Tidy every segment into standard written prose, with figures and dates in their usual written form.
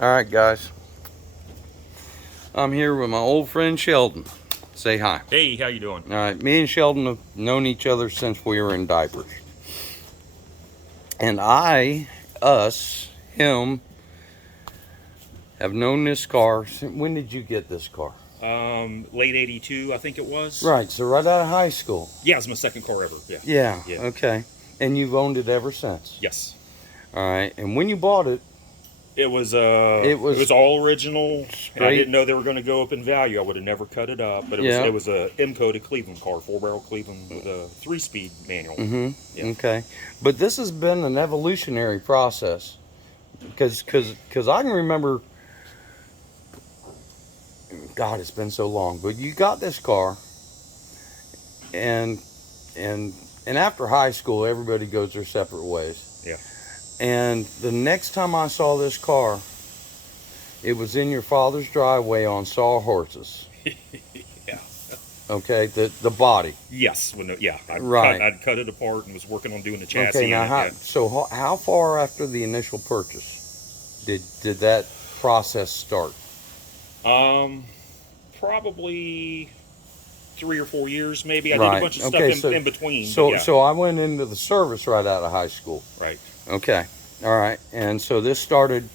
Alright guys, I'm here with my old friend Sheldon. Say hi. Hey, how you doing? Alright, me and Sheldon have known each other since we were in diapers. And him, have known this car. When did you get this car? Late 82, I think it was. Right, so right out of high school. Yeah, it's my second car ever. Yeah. Yeah, Yeah. okay. And you've owned it ever since? Yes. Alright, and when you bought it, It was all original. And I straight- didn't know they were going to go up in value. I would have never cut it up, but Yeah. it was a M-coated Cleveland car, 4-barrel Cleveland with a 3-speed manual. Yeah. okay. But this has been an evolutionary process. Because I can remember, God, it's been so long, but you got this car, and after high school, everybody goes their separate ways. Yeah. And the next time I saw this car, it was in your father's driveway on sawhorses. Yeah. Okay, the body. Yes. Right. I'd cut it apart and was working on doing the chassis. Okay, now in it, how far after the initial purchase did that process start? Probably 3 or 4 years, maybe. I did Right. a bunch of Okay, stuff in between. So but yeah. so I went into the service right out of high school. Right. Okay. All right. And so this started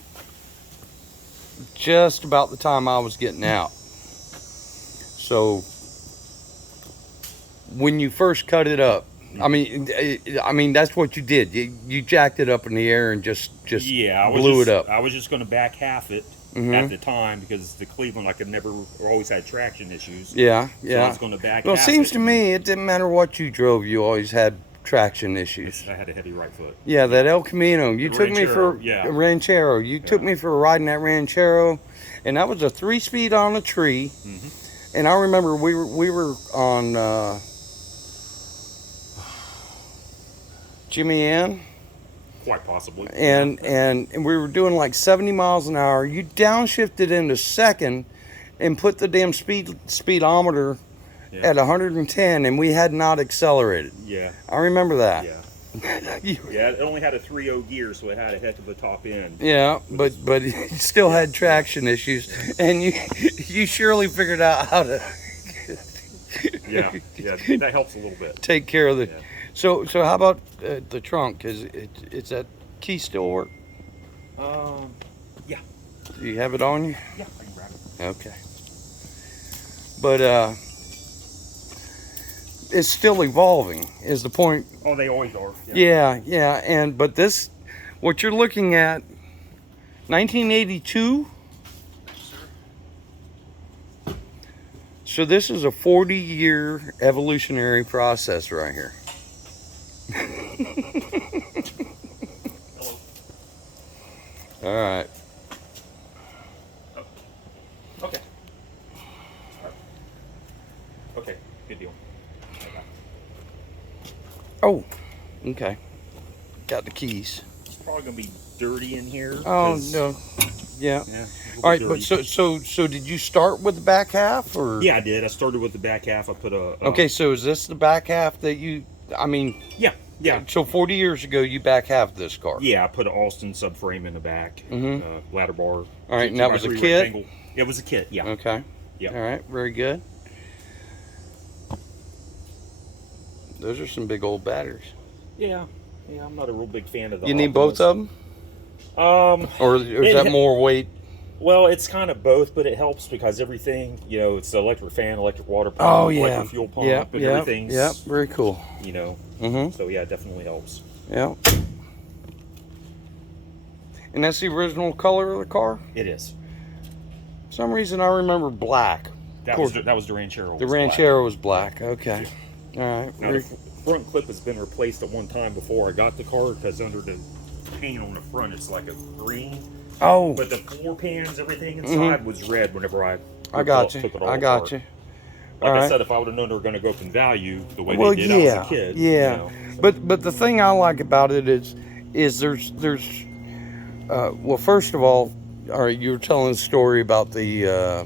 just about the time I was getting out. So when you first cut it up, I mean that's what you did. You jacked it up in the air and just Yeah, blew it up. I was just going to back half it at the time because the Cleveland, like, I've never always had traction issues. Yeah, So yeah. I was going to back Well, it half seems it. to me it didn't matter what you drove, you always had traction issues. I had a heavy right foot. Yeah, that El Camino. You The took me for Ranchero, yeah. a Ranchero. You took me for a ride in that Ranchero, and that was a 3-speed on a tree. Mm-hmm. And I remember we were on Jimmy Ann, Quite possibly. and we were doing like 70 miles an hour. You downshifted into second, and put the damn speedometer Yeah. at 110, and we had not accelerated. Yeah. I remember that. Yeah. You- Yeah. It only had a 3.0 gear, so it had a heck of a top end. Yeah, but you still had traction issues, and you surely figured out how to Yeah. Yeah. That helps a little bit. take care of the. Yeah. So how about the trunk? Is that key still work? Yeah. Do you have it on you? Yeah. I can grab it. Okay. But it's still evolving. Is the point? Oh, they always are. Yeah. But this, what you're looking at, 1982. So this is a 40-year evolutionary process right here. Hello. All right. Okay. All right. Okay. Good deal. Oh, okay. Got the keys. It's probably gonna be dirty in here. Oh 'cause- no. Yeah. Yeah. All right, but so did you start with the back half or? Yeah, I did. I started with the back half. I put a. Okay, so is this the back half that you? I mean. Yeah. Yeah. So 40 years ago, you back half this car. Yeah, I put an Austin subframe in the back, ladder bar. All right, and that was a 2x3 kit? rectangle. It was a kit, yeah. Okay. Yeah. All right. Very good. Those are some big old batteries. Yeah, I'm not a real big fan of the. You need both of them, or is that more weight? Well, it's kind of both, but it helps because everything, it's the electric fan, electric water pump, Oh yeah. electric fuel pump, Yep. and Yep. everything's, Yep. Very cool. So yeah, it definitely helps. Yeah. And that's the original color of the car. It is. For some reason, I remember black. That was the Ranchero. The was black. Ranchero was black. Okay. All right. Now, the front clip has been replaced at one time before I got the car because under the paint on the front it's like a green, Oh, but the floor pans, everything inside was red whenever I got you. took it all I got apart. you. Like All I right. said, if I would have known they were going to go up in value the way Well, they did, yeah, I was a kid. yeah. But the thing I like about it is there's well, first of all right, you were telling a story about the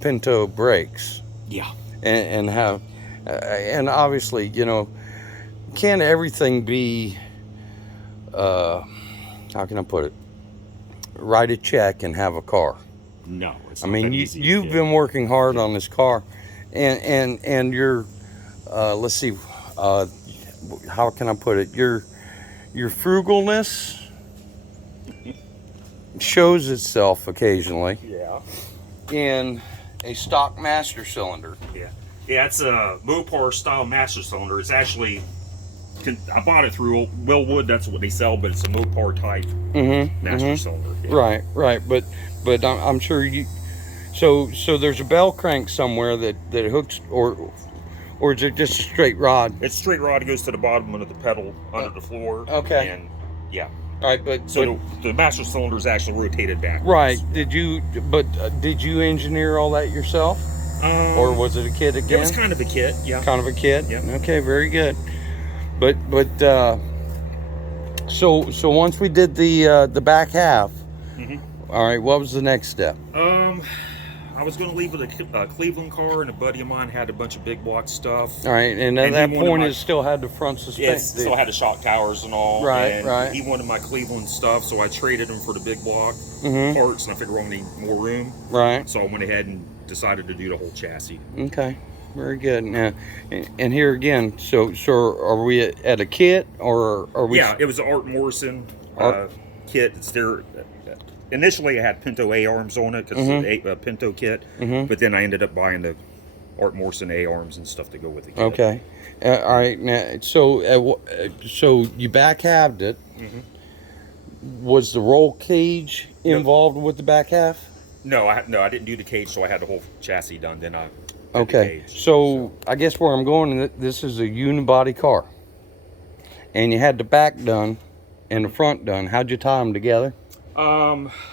Pinto brakes Yeah. and how and obviously can't everything be how can I put it, write a check and have a car. No, it's I not mean, that easy to you've get. been working hard on this car, and your let's see, how can I put it? Your frugalness shows itself occasionally Yeah. in a stock master cylinder. Yeah, it's a Mopar style master cylinder. It's actually, I bought it through Willwood. That's what they sell, but it's a Mopar type master cylinder. Yeah. Right. But I'm sure you. So there's a bell crank somewhere that hooks, or is it just a straight rod? It's straight rod. It goes to the bottom of the pedal under the floor. Okay. And yeah. All right, but The master cylinder is actually rotated backwards. right. Did you engineer all that yourself, or was it a kit again? It was kind of a kit. Yeah. Kind of a kit. Yeah. Okay, very good. But so once we did the back half, all right, what was the next step? I was going to leave with a Cleveland car, and a buddy of mine had a bunch of big block stuff. All right, and at And that he wanted point, my- it still had the front Yeah, suspension. it still had the shock towers and all. Right, and right. He wanted my Cleveland stuff, so I traded him for the big block Mhm. parts, and I figured we're going to need more room. Right. So I went ahead and decided to do the whole chassis. Okay. Very good. Now, and here again, so are we at a kit, or are we? Yeah, it was an Art Morrison Art- kit. It's their. Initially, I had Pinto A-arms on it because it's a Pinto kit, but then I ended up buying the Art Morrison A-arms and stuff to go with the kit. Okay. All right. Now, so you back halved it. Was the roll cage involved with the back half? No, I didn't do the cage, so I had the whole chassis done. Then I did Okay. the cage. So I guess where I'm going, this is a unibody car, and you had the back done and the front done. How'd you tie them together?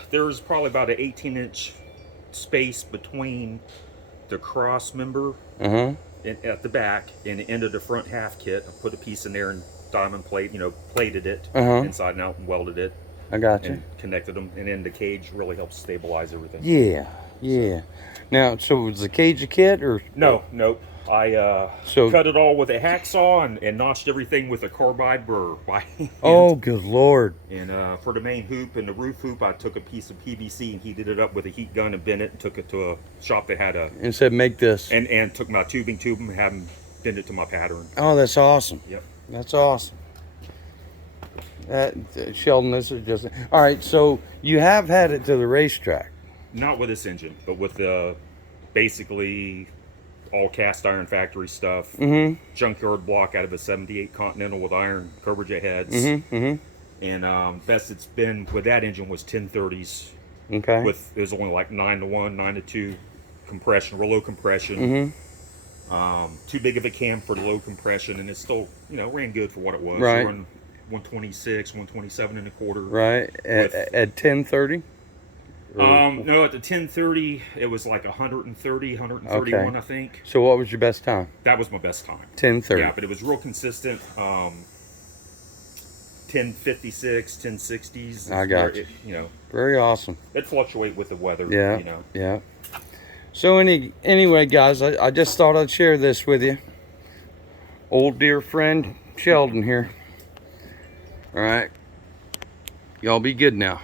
There was probably about an 18-inch space between the cross member at the back and the end of the front half kit. I put a piece in there and diamond plate, plated it inside and out and welded it I got you. and connected them. And then the cage really helps stabilize everything. Yeah. Now, so was the cage a kit, or Nope. I So- cut it all with a hacksaw and notched everything with a carbide burr by hand. Oh, good Lord. And for the main hoop and the roof hoop, I took a piece of PVC and heated it up with a heat gun and bent it and took it to a shop that had And said, make this. and took my tubing tube and had them bend it to my pattern. Oh, that's awesome. Yep. That's awesome. Sheldon, this is just all right. So you have had it to the racetrack. Not with this engine, but with the basically all cast iron factory stuff. Junkyard block out of a 78 Continental with iron Cobra heads. And best it's been with that engine was 1030s. Okay. With it was only like 9-to-1, 9-to-2 compression, real low compression. Too big of a cam for the low compression, and it still ran good for what it was. Right. Run 126, 127 and a quarter. right with- at 1030. No, at the 1030 it was like 130, 131, Okay. I think. So what was your best time? That was my best time. 1030. Yeah, but it was real consistent. 1056, 1060s. I got It, Very awesome. it fluctuate with the weather. Yeah. Yeah. So anyway, guys, I just thought I'd share this with you. Old dear friend Sheldon here. All right. Y'all be good now.